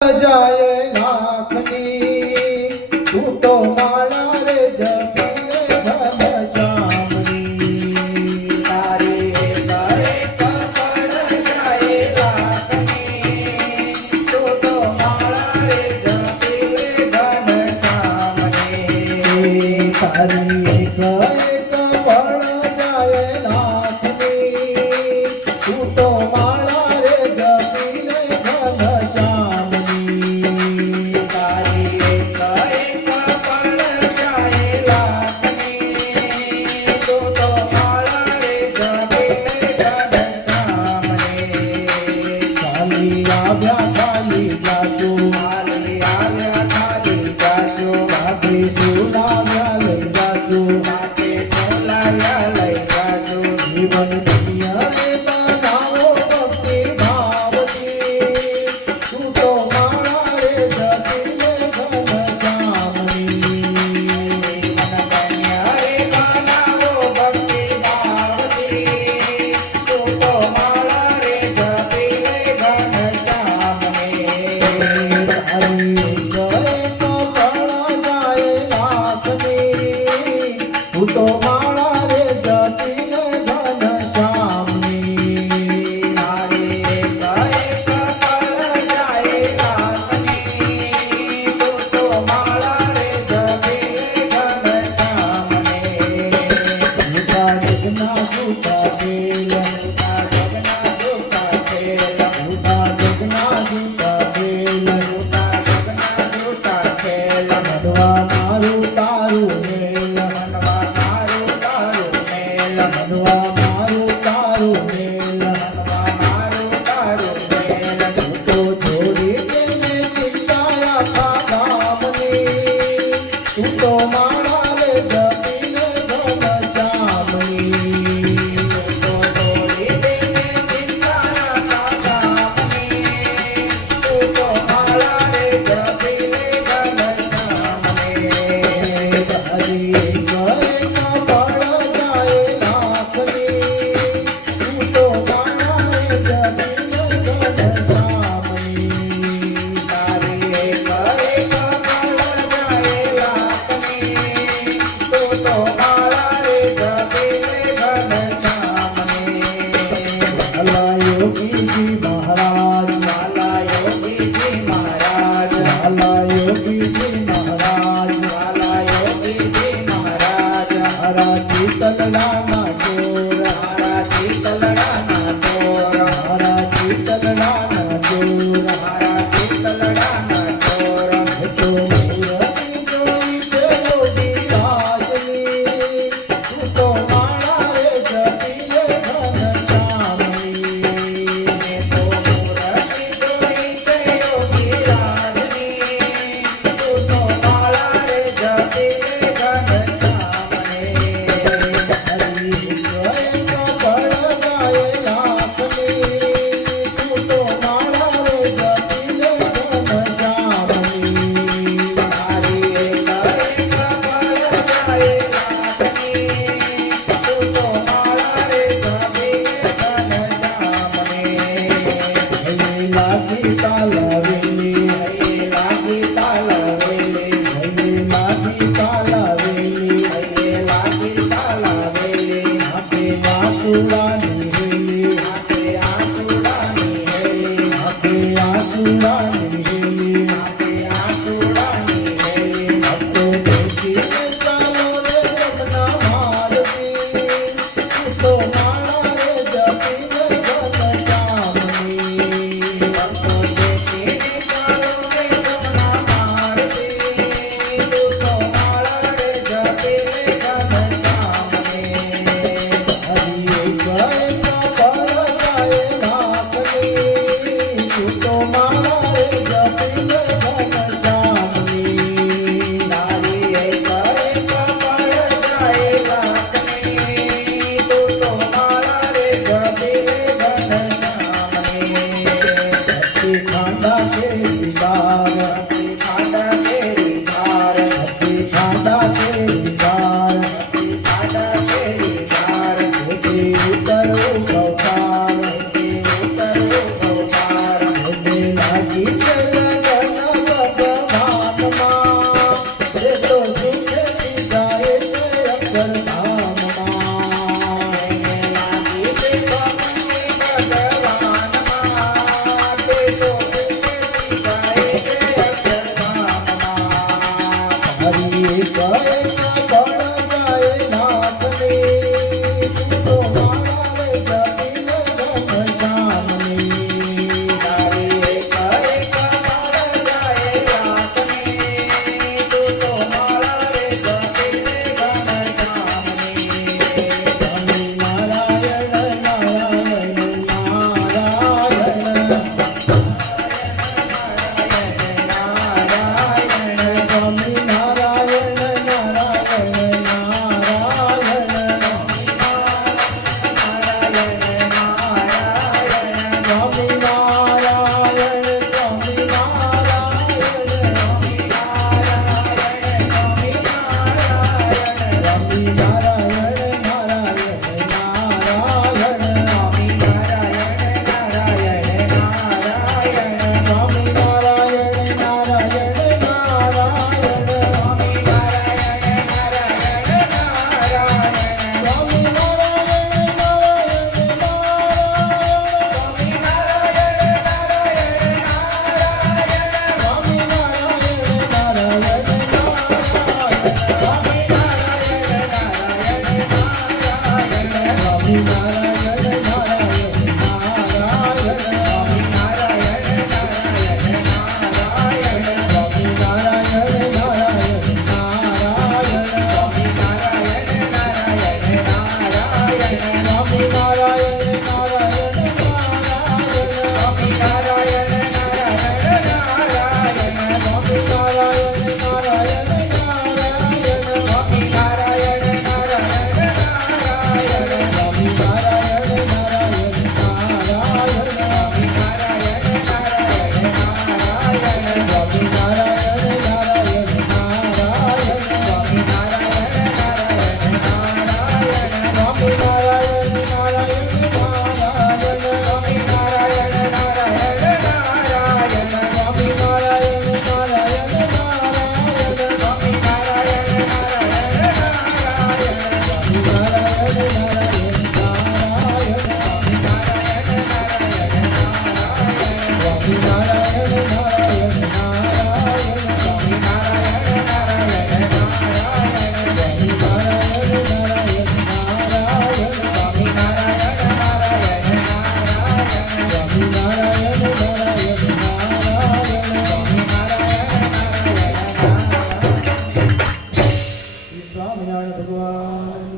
જાય લાખની તું તો માળા રે જપીએ ઘનશ્યામની તારી કરે કપડ જાય લાખની તું તો માળા રે જપીએ ઘનશ્યામની તારી કરે કપડ જાય લાખની તું તો માળા રે જપીએ તો માળા રે જપીએ ઘનશ્યામની તારી કરે કપડ જાય લાખની તું તો માળા રે જપીએ ઘનશ્યામની જગના જગના જુતા ખેલ જગના જુતા ખેલ જગના જુતા ખેલ જગના જુતા ખેલ મનવા મારું તારું મનવા મારું તારું મેલ મનવા મારું તારું મેલ તું તો છોડી દેને ચિંતા આખા ગામની તું તો માળા રે જપીએ ઘનશ્યામની તું તો છોડી દેને ચિંતા આખા ગામની તું તો માળા રે જપીએ ઘનશ્યામની તારી યોગીજી મહારાજ વાલા યોગીજી મહારાજ વાલા યોગીજી મહારાજ વાલા યોગીજી મહારાજ હરા ચીતલડાના ચોર હરા ચીતલડાના ચોર હરા ચીતલડાના ચોર હરા ચીતલડાના ચોર તો મૂરતિ જોઈ છે યોગી રાજની તું તો માળા રે જપીએ સ્વામિનારાયણ ભગવાન